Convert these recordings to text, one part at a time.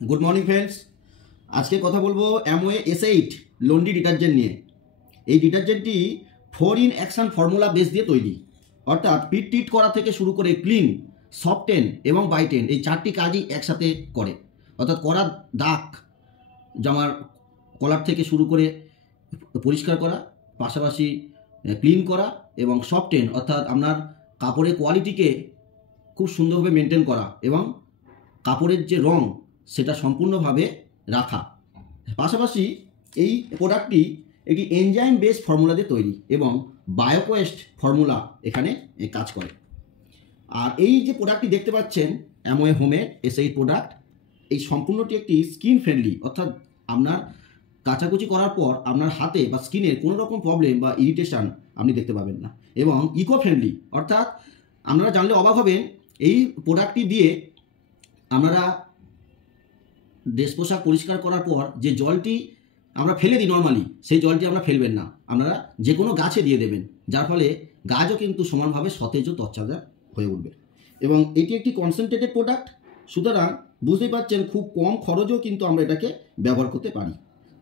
Good morning friends. আজকে কথা বলবো অ্যামওয়ে S8 লন্ড্রি ডিটারজেন্ট নিয়ে। এই ডিটারজেন্টটি 4 in অ্যাকশন ফর্মুলা বেস দিয়ে তৈরি, অর্থাৎ পিট করা থেকে শুরু করে ক্লিন, সফটেন এবং বাইটেন এই চারটি কাজই একসাথে করে। অর্থাৎ করার দাগ, জামার কলার থেকে শুরু করে পরিষ্কার করা, পাশাপাশি ক্লিন করা এবং সফটেন অর্থাৎ আপনার কাপড়ের কোয়ালিটিকে খুব সুন্দরভাবে মেনটেন করা এবং কাপড়ের যে রং সেটা সম্পূর্ণভাবে রাখা। পাশাপাশি এই প্রোডাক্টটি একটি এনজাইম বেস ফর্মুলা দিয়ে তৈরি এবং বায়োকোয়েস্ট ফর্মুলা এখানে কাজ করে। আর এই যে প্রোডাক্টটি দেখতে পাচ্ছেন অ্যামওয়ে হোমের S8 প্রোডাক্ট, এই সম্পূর্ণটি একটি স্কিন ফ্রেন্ডলি, অর্থাৎ আপনার কাচাকুচি করার পর আপনার হাতে বা স্কিনের কোনো রকম প্রবলেম বা ইরিটেশন আপনি দেখতে পাবেন না, এবং ইকো ফ্রেন্ডলি। অর্থাৎ আপনারা জানলে অবাক হবেন, এই প্রোডাক্টটি দিয়ে আপনারা ড্রেস পোশাক পরিষ্কার করার পর যে জলটি আমরা ফেলে দিই নর্মালি, সেই জলটি আমরা ফেলবেন না, আপনারা যে কোনো গাছে দিয়ে দেবেন, যার ফলে গাছও কিন্তু সমানভাবে সতেজ ও তরতাজা হয়ে উঠবে। এবং এটি একটি কনসেন্ট্রেটেড প্রোডাক্ট, সুতরাং বুঝতেই পারছেন খুব কম খরচেও কিন্তু আমরা এটাকে ব্যবহার করতে পারি।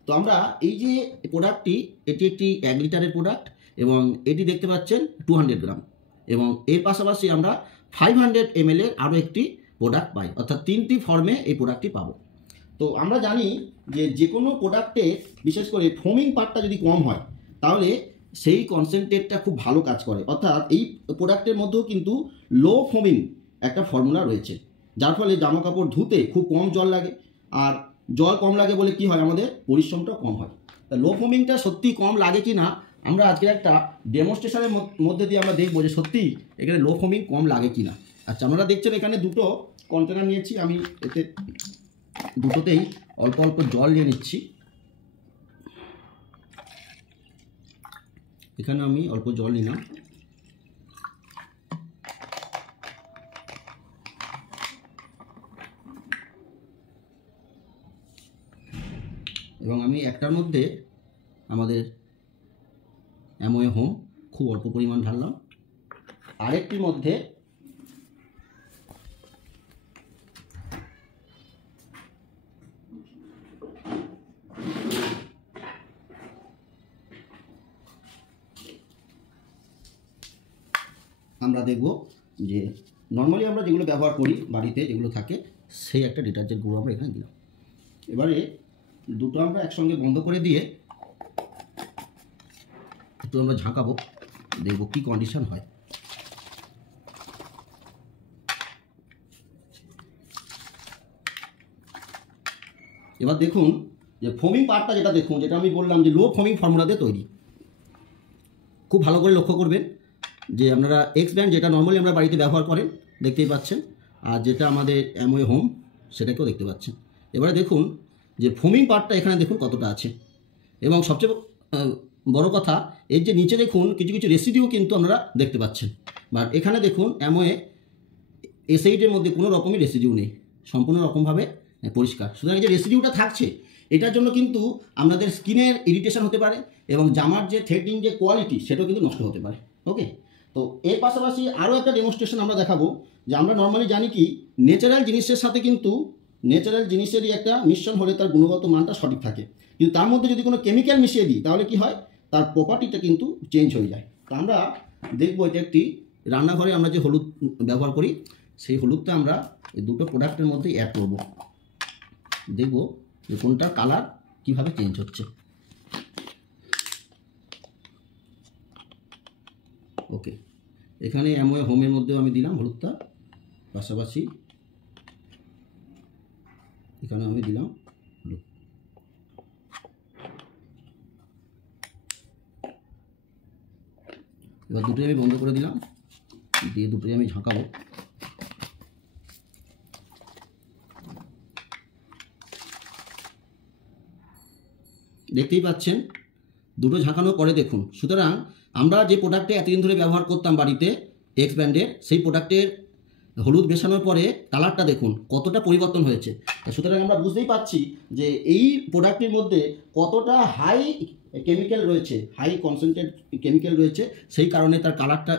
তো আমরা এই যে প্রোডাক্টটি, এটি একটি 1 লিটারের প্রোডাক্ট এবং এটি দেখতে পাচ্ছেন 200 গ্রাম, এবং এর পাশাপাশি আমরা 500 ml এর আরও একটি প্রোডাক্ট পাই, অর্থাৎ 3টি ফর্মে এই প্রোডাক্টটি পাবো। তো আমরা জানি যে কোনো প্রোডাক্টে বিশেষ করে ফোমিং পার্টটা যদি কম হয় তাহলে সেই কনসেন্ট্রেটটা খুব ভালো কাজ করে। অর্থাৎ এই প্রোডাক্টের মধ্যেও কিন্তু লো ফোমিং একটা ফর্মুলা রয়েছে, যার ফলে জামা কাপড় ধুতে খুব কম জল লাগে, আর জল কম লাগে বলে কি হয়, আমাদের পরিশ্রমটাও কম হয়। তা লো ফোমিংটা সত্যি কম লাগে কি না, আমরা আজকে একটা ডেমনস্ট্রেশনের মধ্যে দিয়ে আমরা দেখবো যে সত্যি এখানে লো ফোমিং কম লাগে কি না। আচ্ছা, আপনারা দেখছেন এখানে দুটো কন্টেনার নিয়েছি আমি, এতে দুটোতেই অল্প অল্প জল নিয়ে নিচ্ছি। এখানে আমি অল্প জল নিলাম, এবং আমি একটার মধ্যে আমাদের অ্যামওয়ে হোম খুব অল্প পরিমাণ ঢাললাম, আরেকটির মধ্যে আমরা দেখব যে নর্মালি আমরা যেগুলো ব্যবহার করি বাড়িতে যেগুলো থাকে সেই একটা ডিটারজেন্ট গুঁড়ো আমরা এখানে দিলাম। এবারে দুটো আমরা একসঙ্গে বন্ধ করে দিয়ে একটু আমরা ঝাঁকাবো, দেখব কি কন্ডিশন হয়। এবার দেখুন যে ফোমিং পার্টটা যেটা দেখুন, যেটা আমি বললাম যে লো ফোমিং ফর্মুলাতে তৈরি। খুব ভালো করে লক্ষ্য করবেন যে আপনারা এক্স ব্যান্ড যেটা নর্মালি আমরা বাড়িতে ব্যবহার করেন দেখতেই পাচ্ছেন, আর যেটা আমাদের অ্যামওয়ে হোম সেটাকেও দেখতে পাচ্ছেন। এবারে দেখুন যে ফোমিং পার্টটা এখানে দেখুন কতটা আছে, এবং সবচেয়ে বড় কথা এর যে নিচে দেখুন কিছু কিছু রেসিডিউ কিন্তু আপনারা দেখতে পাচ্ছেন, বাট এখানে দেখুন অ্যামওয়ে S8-এর মধ্যে কোনো রকমই রেসিডিউ নেই, সম্পূর্ণ রকমভাবে পরিষ্কার। সুতরাং যে রেসিডিউটা থাকছে এটার জন্য কিন্তু আপনাদের স্কিনের ইরিটেশন হতে পারে এবং জামার যে থ্রেডিং যে কোয়ালিটি সেটাও কিন্তু নষ্ট হতে পারে। ওকে, তো এর পাশাপাশি আরও একটা ডেমনস্ট্রেশন আমরা দেখাবো যে আমরা নর্মালি জানি কি ন্যাচারাল জিনিসের সাথে কিন্তু ন্যাচারাল জিনিসেরই একটা মিশ্রণ হলে তার গুণগত মানটা সঠিক থাকে, কিন্তু তার মধ্যে যদি কোনো কেমিক্যাল মিশিয়ে দিই তাহলে কি হয়, তার প্রপার্টিটা কিন্তু চেঞ্জ হয়ে যায়। তো আমরা দেখবো এটা একটি রান্নাঘরে আমরা যে হলুদ ব্যবহার করি সেই হলুদটা আমরা এই দুটো প্রোডাক্টের মধ্যে অ্যাড করব, দেখব যে কোনটার কালার কিভাবে চেঞ্জ হচ্ছে। ওকে, এখানে অ্যামওয়ে হোমের মধ্যেও আমি দিলাম হলুদটা, পাশাপাশি এখানে আমি দিলাম হলুদ। এবার দুটোই আমি বন্ধ করে দিলাম, দিয়ে দুটোই আমি ঝাঁকাবো। দেখতেই পাচ্ছেন দুটো ঝাঁকানোর পরে দেখুন, সুতরাং আমরা যে প্রোডাক্টে এতদিন ধরে ব্যবহার করতাম বাড়িতে এক্স ব্র্যান্ডের, সেই প্রোডাক্টের হলুদ মেশানোর পরে কালারটা দেখুন কতটা পরিবর্তন হয়েছে। সুতরাং আমরা বুঝতেই পারছি যে এই প্রোডাক্টের মধ্যে কতটা হাই কেমিক্যাল রয়েছে, হাই কনসেন্ট্রেট কেমিক্যাল রয়েছে, সেই কারণে তার কালারটা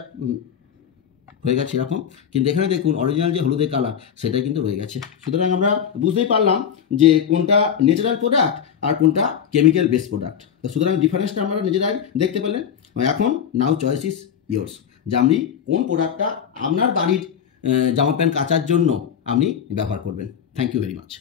হয়ে গেছে এরকম, কিন্তু এখানে দেখুন অরিজিনাল যে হলুদের কালার সেটা কিন্তু রয়ে গেছে। সুতরাং আমরা বুঝতেই পারলাম যে কোনটা ন্যাচারাল প্রোডাক্ট আর কোনটা কেমিক্যাল বেস প্রোডাক্ট। তো সুতরাং ডিফারেন্সটা আমরা নিজেরাই দেখতে পেলেন। এখন নাও চয়েস ইজ ইয়োর্স, যে আপনি কোন প্রোডাক্টটা আপনার বাড়ির জামা প্যান্ট কাচার জন্য আপনি ব্যবহার করবেন। Thank you very much.